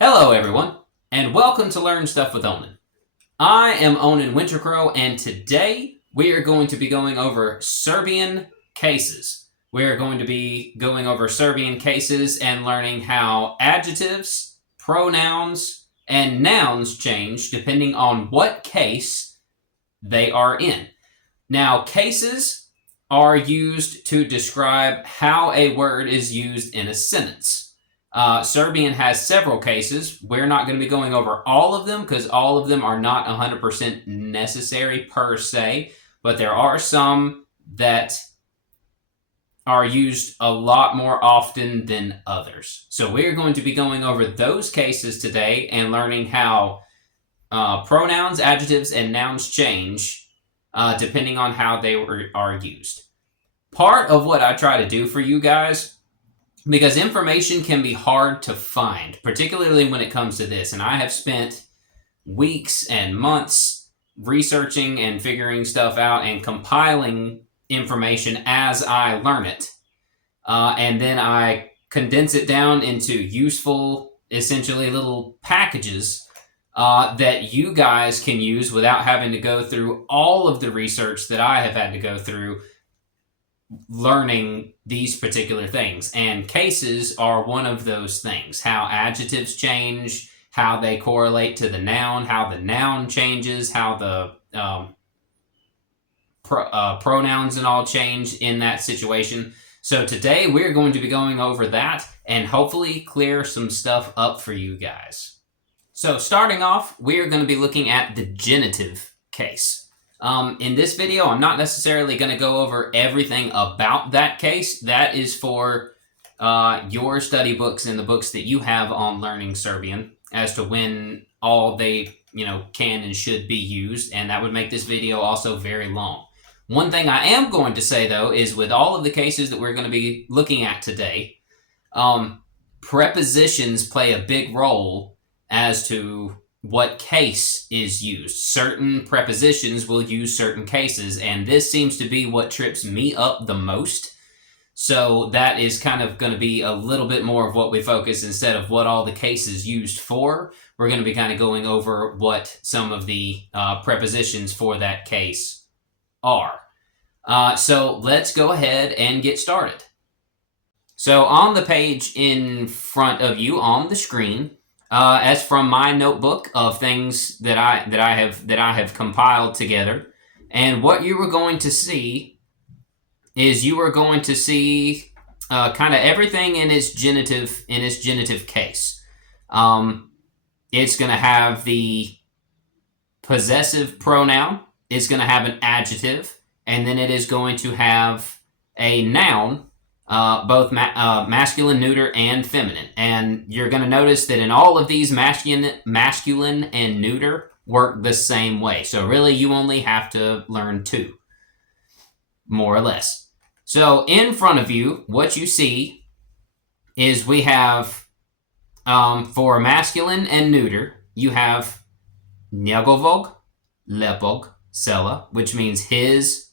Hello, everyone, and welcome to Learn Stuff with Onen. I am Onen Wintercrow, and today we are going to be going over Serbian cases. We are going to be going over Serbian cases and learning how adjectives, pronouns, and nouns change depending on what case they are in. Now, cases are used to describe how a word is used in a sentence. Serbian has several cases. We're not going to be going over all of them because all of them are not 100% necessary per se, but there are some that are used a lot more often than others. So we're going to be going over those cases today and learning how pronouns, adjectives, and nouns change depending on how they are used. Part of what I try to do for you guys, because information can be hard to find, particularly when it comes to this, and I have spent weeks and months researching and figuring stuff out and compiling information as I learn it, and then I condense it down into useful, essentially little packages that you guys can use without having to go through all of the research that I have had to go through learning these particular things. And cases are one of those things. How adjectives change, how they correlate to the noun, how the noun changes, how the pronouns and all change in that situation. So today we're going to be going over that and hopefully clear some stuff up for you guys. So starting off, we're going to be looking at the genitive case. In this video, I'm not necessarily going to go over everything about that case. That is for your study books and the books that you have on learning Serbian as to when all they can and should be used, and that would make this video also very long. One thing I am going to say, though, is with all of the cases that we're going to be looking at today, prepositions play a big role as to what case is used. Certain prepositions will use certain cases, and this seems to be what trips me up the most. So that is kind of going to be a little bit more of what we focus instead of what all the cases used for. We're going to be kind of going over what some of the prepositions for that case are. So let's go ahead and get started. So on the page in front of you on the screen, as from my notebook of things that I have compiled together, and what you were going to see is you are going to see kind of everything in its genitive case. It's going to have the possessive pronoun. It's going to have an adjective, and then it is going to have a noun. Both masculine, neuter, and feminine. And you're going to notice that in all of these, masculine and neuter work the same way. So really, you only have to learn two, more or less. So in front of you, what you see is we have, for masculine and neuter, you have njegovog, lepog, sela, which means his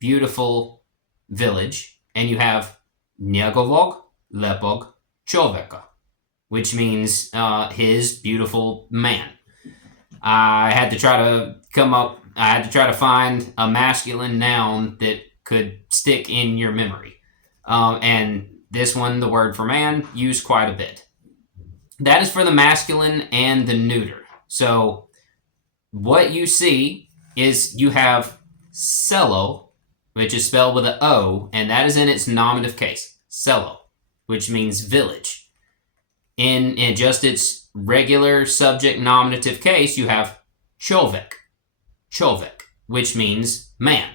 beautiful village. And you have njegovog, lepog, čoveka, which means his beautiful man. I had to try to find a masculine noun that could stick in your memory. And this one, the word for man, used quite a bit. That is for the masculine and the neuter. So what you see is you have selo, which is spelled with an O, and that is in its nominative case, selo, which means village. In just its regular subject nominative case, you have čovek, which means man.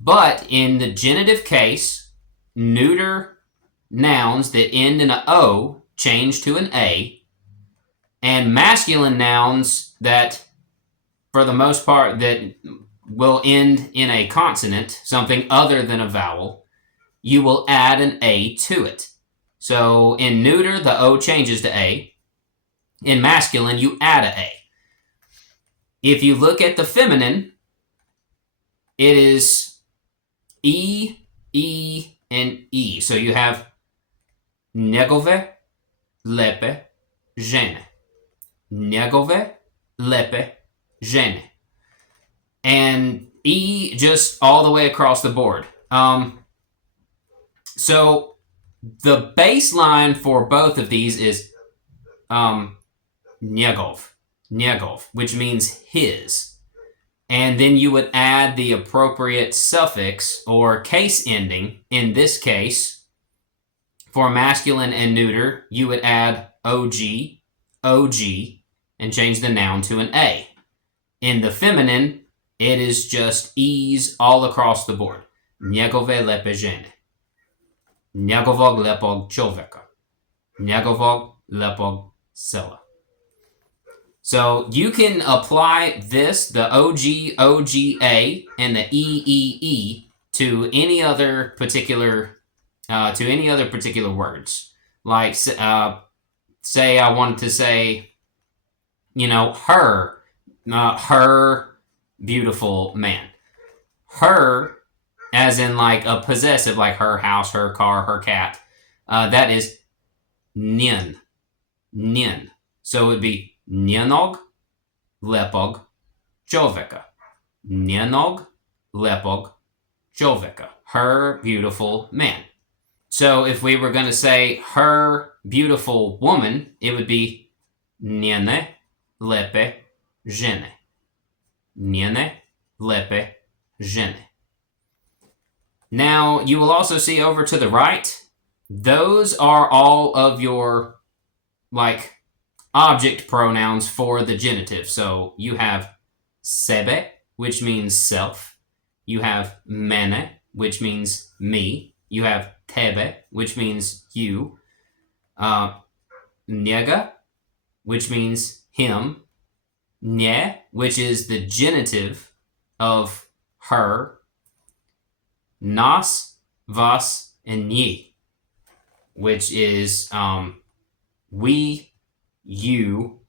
But in the genitive case, neuter nouns that end in an O change to an A, and masculine nouns that, for the most part, that will end in a consonant, something other than a vowel, you will add an A to it. So in neuter, the O changes to A. In masculine, you add an A. If you look at the feminine, it is E, E, and E. So you have njegove, lepe, žene. njegove lepe žene. And E just all the way across the board. So the baseline for both of these is njegov, which means his. And then you would add the appropriate suffix or case ending. In this case, for masculine and neuter, you would add OG, and change the noun to an A. In the feminine, it is just E's all across the board. Njegove lepe žene. Njegovog lepog čoveka. Njegovog lepog sela. So you can apply this, the OG, OGA, and the EEE to any other particular words. Like, say I wanted to say, her beautiful man. Her, as in like a possessive, like her house, her car, her cat. That is njen. So it would be njenog lepog čoveka. Njenog lepog čoveka. Her beautiful man. So if we were going to say her beautiful woman, it would be njene lepe žene. Njene lepe žene. Now, you will also see over to the right, those are all of your, object pronouns for the genitive. So you have sebe, which means self. You have mene, which means me. You have tebe, which means you. Njega, which means him. Nje, which is the genitive of her. Nas, vas, and nji, which is we, you,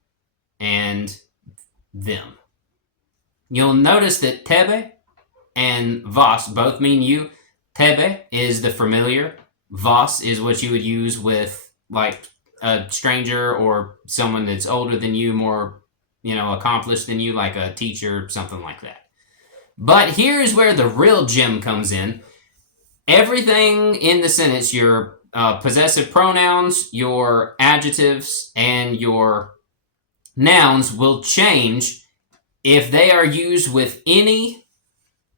and them. You'll notice that tebe and vas both mean you. Tebe is the familiar. Vas is what you would use with a stranger or someone that's older than you, more accomplished than you, like a teacher, something like that. But here's where the real gem comes in. Everything in the sentence, your possessive pronouns, your adjectives, and your nouns will change if they are used with any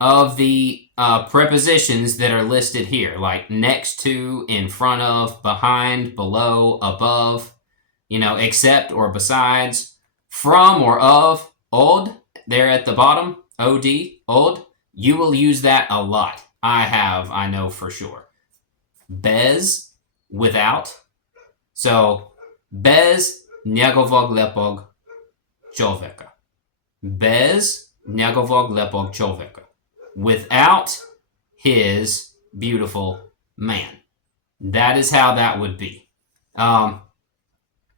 of the prepositions that are listed here, like next to, in front of, behind, below, above, except or besides, from or of, od, there at the bottom, od, od, you will use that a lot. I know for sure. Bez, without. So, bez njegovog lepog čoveka. Bez njegovog lepog čoveka. Without his beautiful man. That is how that would be.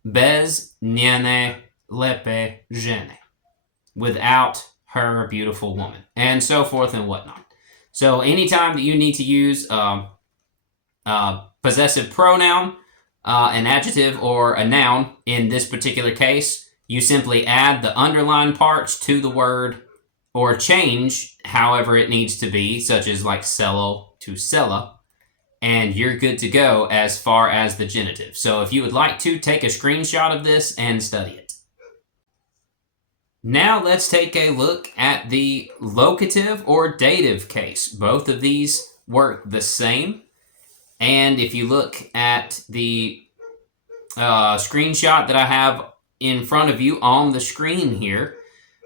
Bez njene lepe žene. Without her beautiful woman. And so forth and whatnot. So anytime that you need to use possessive pronoun, an adjective, or a noun, in this particular case, you simply add the underlined parts to the word or change however it needs to be, such as like cello to cella, and you're good to go as far as the genitive. So if you would like to, take a screenshot of this and study it. Now let's take a look at the locative or dative case. Both of these work the same. And if you look at the screenshot that I have in front of you on the screen here,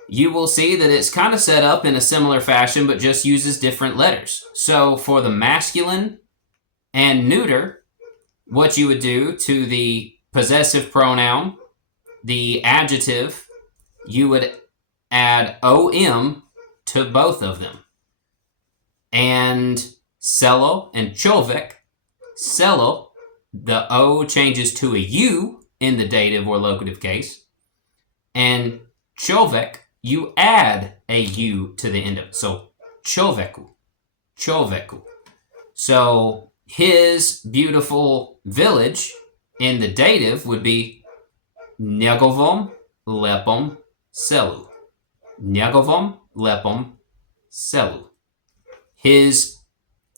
you will see that it's kind of set up in a similar fashion, but just uses different letters. So for the masculine and neuter, what you would do to the possessive pronoun, the adjective, you would add om to both of them. And selo and čovek, selo, the o changes to a u in the dative or locative case. And čovek, you add a u to the end of it. So čoveku. So his beautiful village in the dative would be njegovom lepom selu. Njegovom lepom selu. His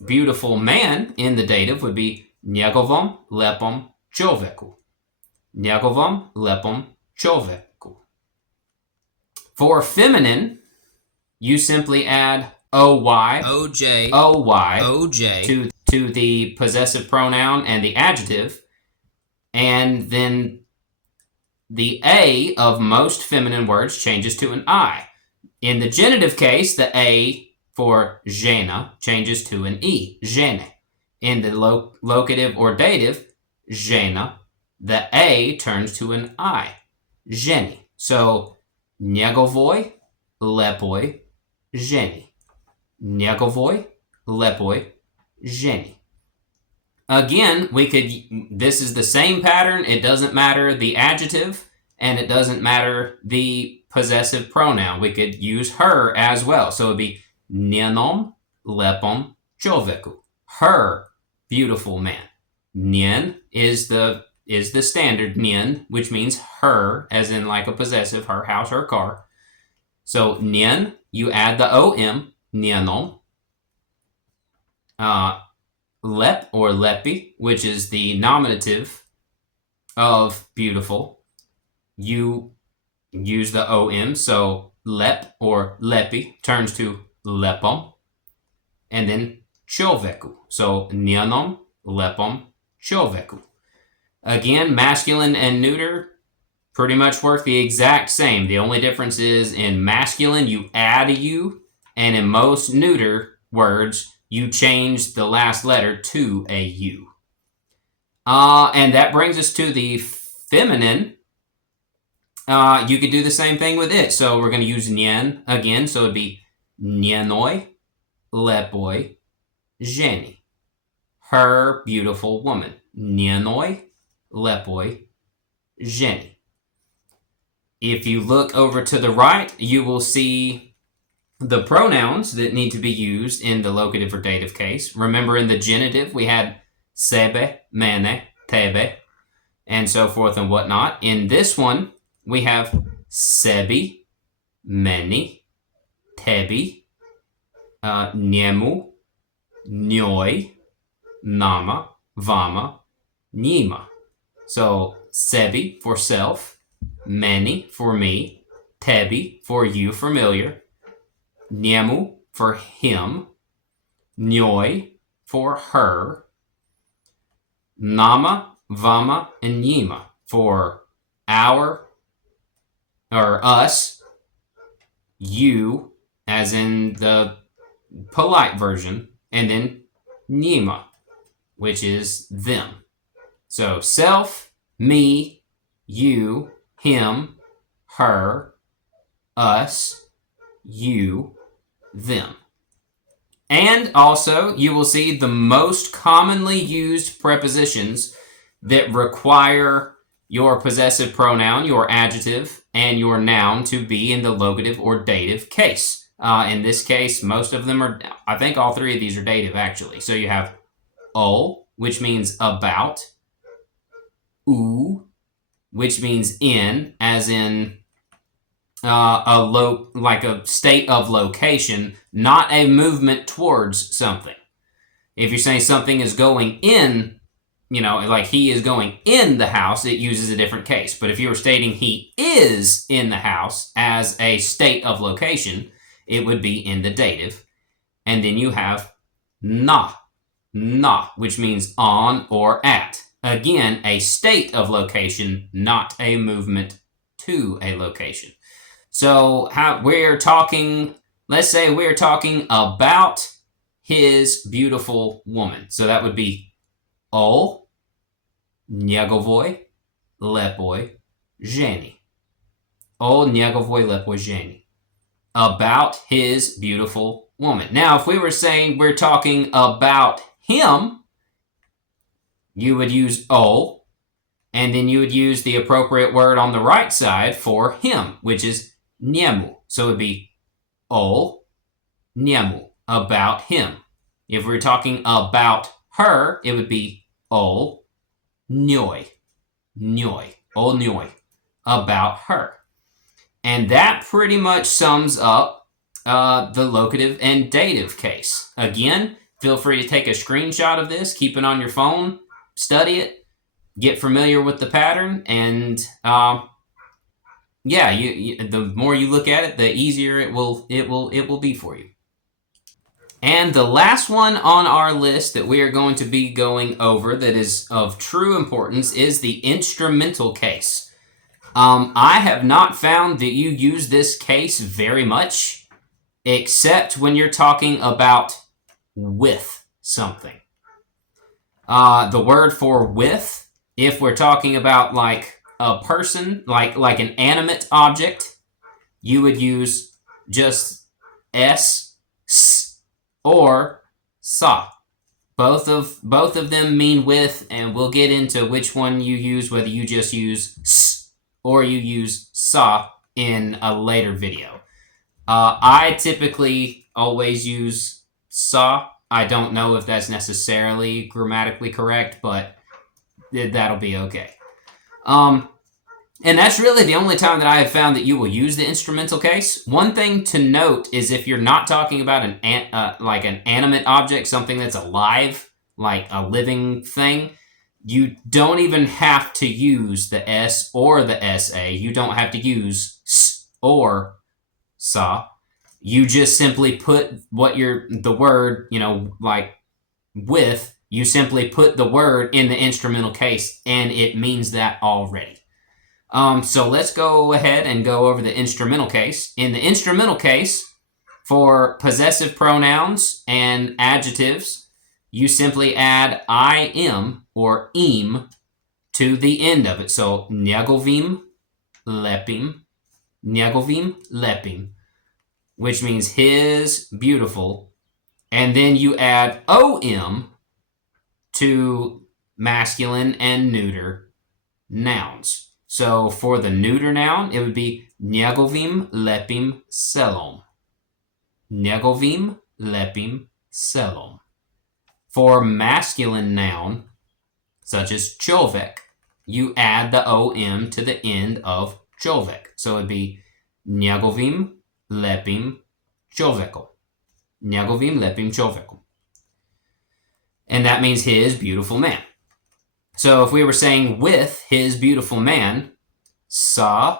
beautiful man in the dative would be njegovom lepom čoveku. Njegovom lepom čoveku. For feminine, you simply add OY, OJ, OY OJ to the possessive pronoun and the adjective, and then the A of most feminine words changes to an I. In the genitive case, the A for žena changes to an E, žene. In the locative or dative, žena, the A turns to an I, ženi. So, njegovoj lepoj ženi. Njegovoj lepoj ženi. Again, this is the same pattern. It doesn't matter the adjective, and it doesn't matter the possessive pronoun. We could use her as well. So it would be njenom lepom čoveku. Her beautiful man. Njen is the standard njen, which means her, as in like a possessive, her house, her car. So njen, you add the om, njenom. Lep or lepi, which is the nominative of beautiful, you use the om, so lep or lepi turns to lepom, and then čoveku, so njenom lepom čoveku. Again, masculine and neuter pretty much work the exact same. The only difference is in masculine you add a u, and in most neuter words you change the last letter to a U. And that brings us to the feminine. You could do the same thing with it. So we're going to use njen again. So it'd be njenoj lepoj ženi. Her beautiful woman. Njenoj lepoj ženi. If you look over to the right, you will see the pronouns that need to be used in the locative or dative case. Remember, in the genitive, we had sebe, mene, tebe, and so forth and whatnot. In this one, we have sebi, meni, tebi, njemu, njoj, nama, vama, njima. So, sebi for self, meni for me, tebi for you, familiar, njemu for him, njoj for her, nama, vama, and njima for our or us, you, as in the polite version, and then njima, which is them. So self, me, you, him, her, us, you, them. And also, you will see the most commonly used prepositions that require your possessive pronoun, your adjective, and your noun to be in the locative or dative case. In this case, most of them are, I think all three of these are dative actually. So you have o, which means about, u, which means in, as in like a state of location, not a movement towards something. If you're saying something is going in, like he is going in the house, it uses a different case. But if you were stating he is in the house as a state of location, it would be in the dative. And then you have na, which means on or at. Again, a state of location, not a movement to a location. So let's say we're talking about his beautiful woman. So that would be o njegovoj lepoj ženi. O njegovoj lepoj ženi. About his beautiful woman. Now, if we were saying we're talking about him, you would use o, and then you would use the appropriate word on the right side for him, which is njemu. So it would be o njemu, about him. If we're talking about her, it would be o njoj, o njoj, about her. And that pretty much sums up the locative and dative case. Again, feel free to take a screenshot of this, keep it on your phone, study it, get familiar with the pattern, and yeah, the more you look at it, the easier it will be for you. And the last one on our list that we are going to be going over that is of true importance is the instrumental case. I have not found that you use this case very much, except when you're talking about with something. The word for with, if we're talking about like a person, like an animate object, you would use just s, or sa. Both of them mean with, and we'll get into which one you use, whether you just use s or you use sa in a later video. I typically always use sa. I don't know if that's necessarily grammatically correct, but that'll be okay. And that's really the only time that I have found that you will use the instrumental case. One thing to note is if you're not talking about like an animate object, something that's alive, like a living thing, you don't even have to use the S or the SA. You don't have to use S or SA. You just simply put the word, like with, you simply put the word in the instrumental case and it means that already. So let's go ahead and go over the instrumental case. In the instrumental case, for possessive pronouns and adjectives, you simply add im or im to the end of it. So njegovim lepim, which means his beautiful. And then you add om to masculine and neuter nouns. So for the neuter noun, it would be njegovim lepim selom. Njegovim lepim selom. For masculine noun, such as човек, you add the om to the end of човек. So it'd be njegovim lepim човеком. Njegovim lepim човеком. And that means his beautiful man. So if we were saying with his beautiful man, sa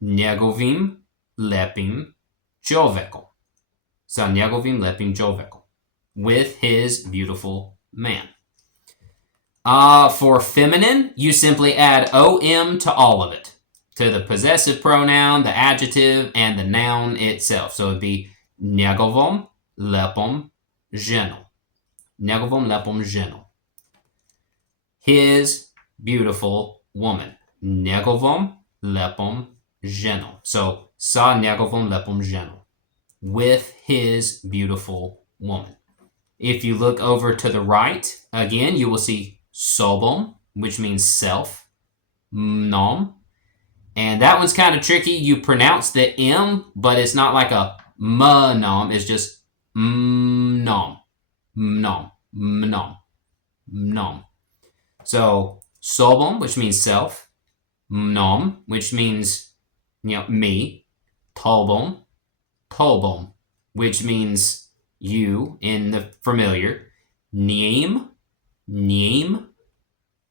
njegovim lepim човеком. Sa njegovim lepim човеком. With his beautiful man. For feminine, you simply add om to all of it. To the possessive pronoun, the adjective, and the noun itself. So it'd be njegovom lepom ženo. Njegovom lepom ženo. His beautiful woman. Njegovom lepom ženo. So, sa njegovom lepom ženo. With his beautiful woman. If you look over to the right, again, you will see sobom, which means self. Mnom. And that one's kind of tricky. You pronounce the M, but it's not like a mnom. It's just mnom. Mnom. Mnom. Mnom. So, sobom, which means self. Mnom, which means, me. Tolbom. Tolbom, which means you in the familiar. Niem. Niem.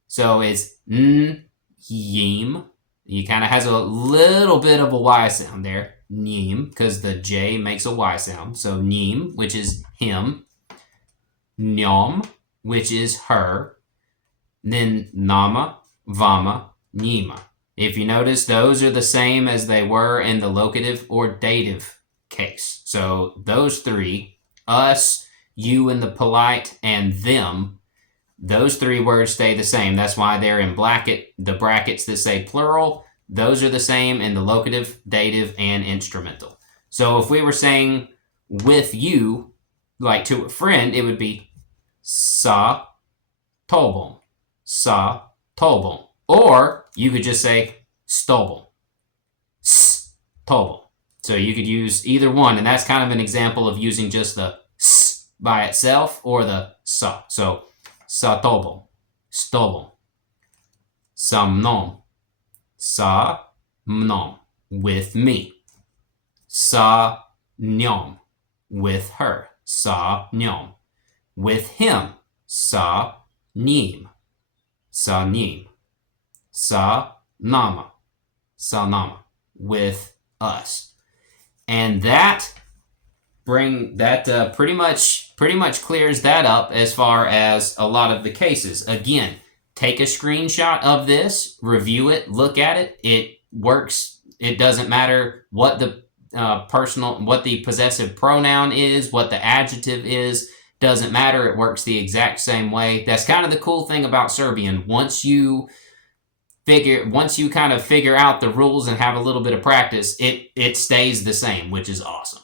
So it's yim. He kind of has a little bit of a Y sound there. Niem, because the J makes a Y sound. So niem, which is him. Njom, which is her. Then nama, vama, nima. If you notice, those are the same as they were in the locative or dative case. So those three, us, you in the polite, and them, those three words stay the same. That's why they're in the brackets that say plural. Those are the same in the locative, dative, and instrumental. So if we were saying with you, like to a friend, it would be sa tobom. Sa tobom. Or you could just say stobom. S tobom. So you could use either one, and that's kind of an example of using just the s by itself or the sa. So sa tobom, stobom, sa mnom, sa mnom. with me. Sa niom, with her. Sa niom. With him. Sa nim. Sa nim. Sa nama. Sa nama. With us. And that pretty much clears that up as far as a lot of the cases. Again, take a screenshot of this, review it, look at it. It works. It doesn't matter what the what the possessive pronoun is, what the adjective is. Doesn't matter. It works the exact same way. That's kind of the cool thing about Serbian. Once you kind of figure out the rules and have a little bit of practice, it stays the same, which is awesome.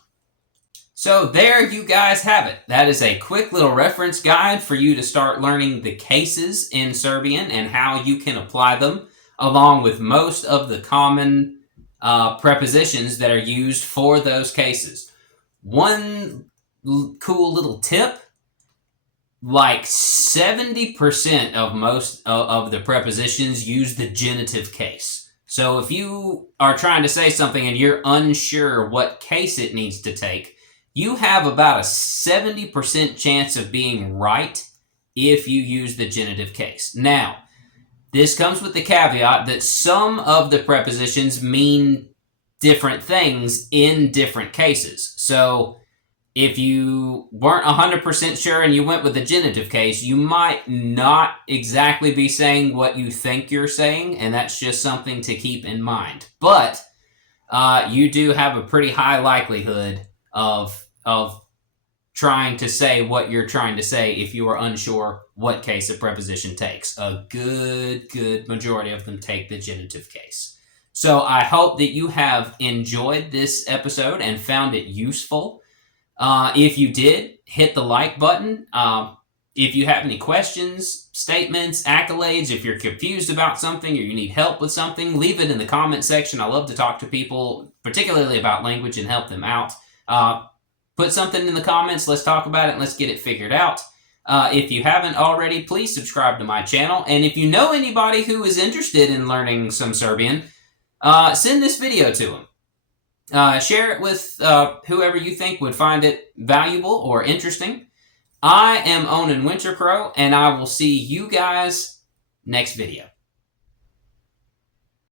So there you guys have it. That is a quick little reference guide for you to start learning the cases in Serbian and how you can apply them, along with most of the common prepositions that are used for those cases. One cool little tip, like 70% of most of the prepositions use the genitive case. So if you are trying to say something and you're unsure what case it needs to take, you have about a 70% chance of being right if you use the genitive case. Now, this comes with the caveat that some of the prepositions mean different things in different cases. So if you weren't 100% sure and you went with the genitive case, you might not exactly be saying what you think you're saying, and that's just something to keep in mind. But you do have a pretty high likelihood of trying to say what you're trying to say if you are unsure what case a preposition takes. A good majority of them take the genitive case. So I hope that you have enjoyed this episode and found it useful. If you did, hit the like button. If you have any questions, statements, accolades, if you're confused about something or you need help with something, leave it in the comment section. I love to talk to people, particularly about language, and help them out. Put something in the comments. Let's talk about it and let's get it figured out. If you haven't already, please subscribe to my channel. And if you know anybody who is interested in learning some Serbian, send this video to them. Share it with whoever you think would find it valuable or interesting. I am Onen Wintercrow, and I will see you guys next video.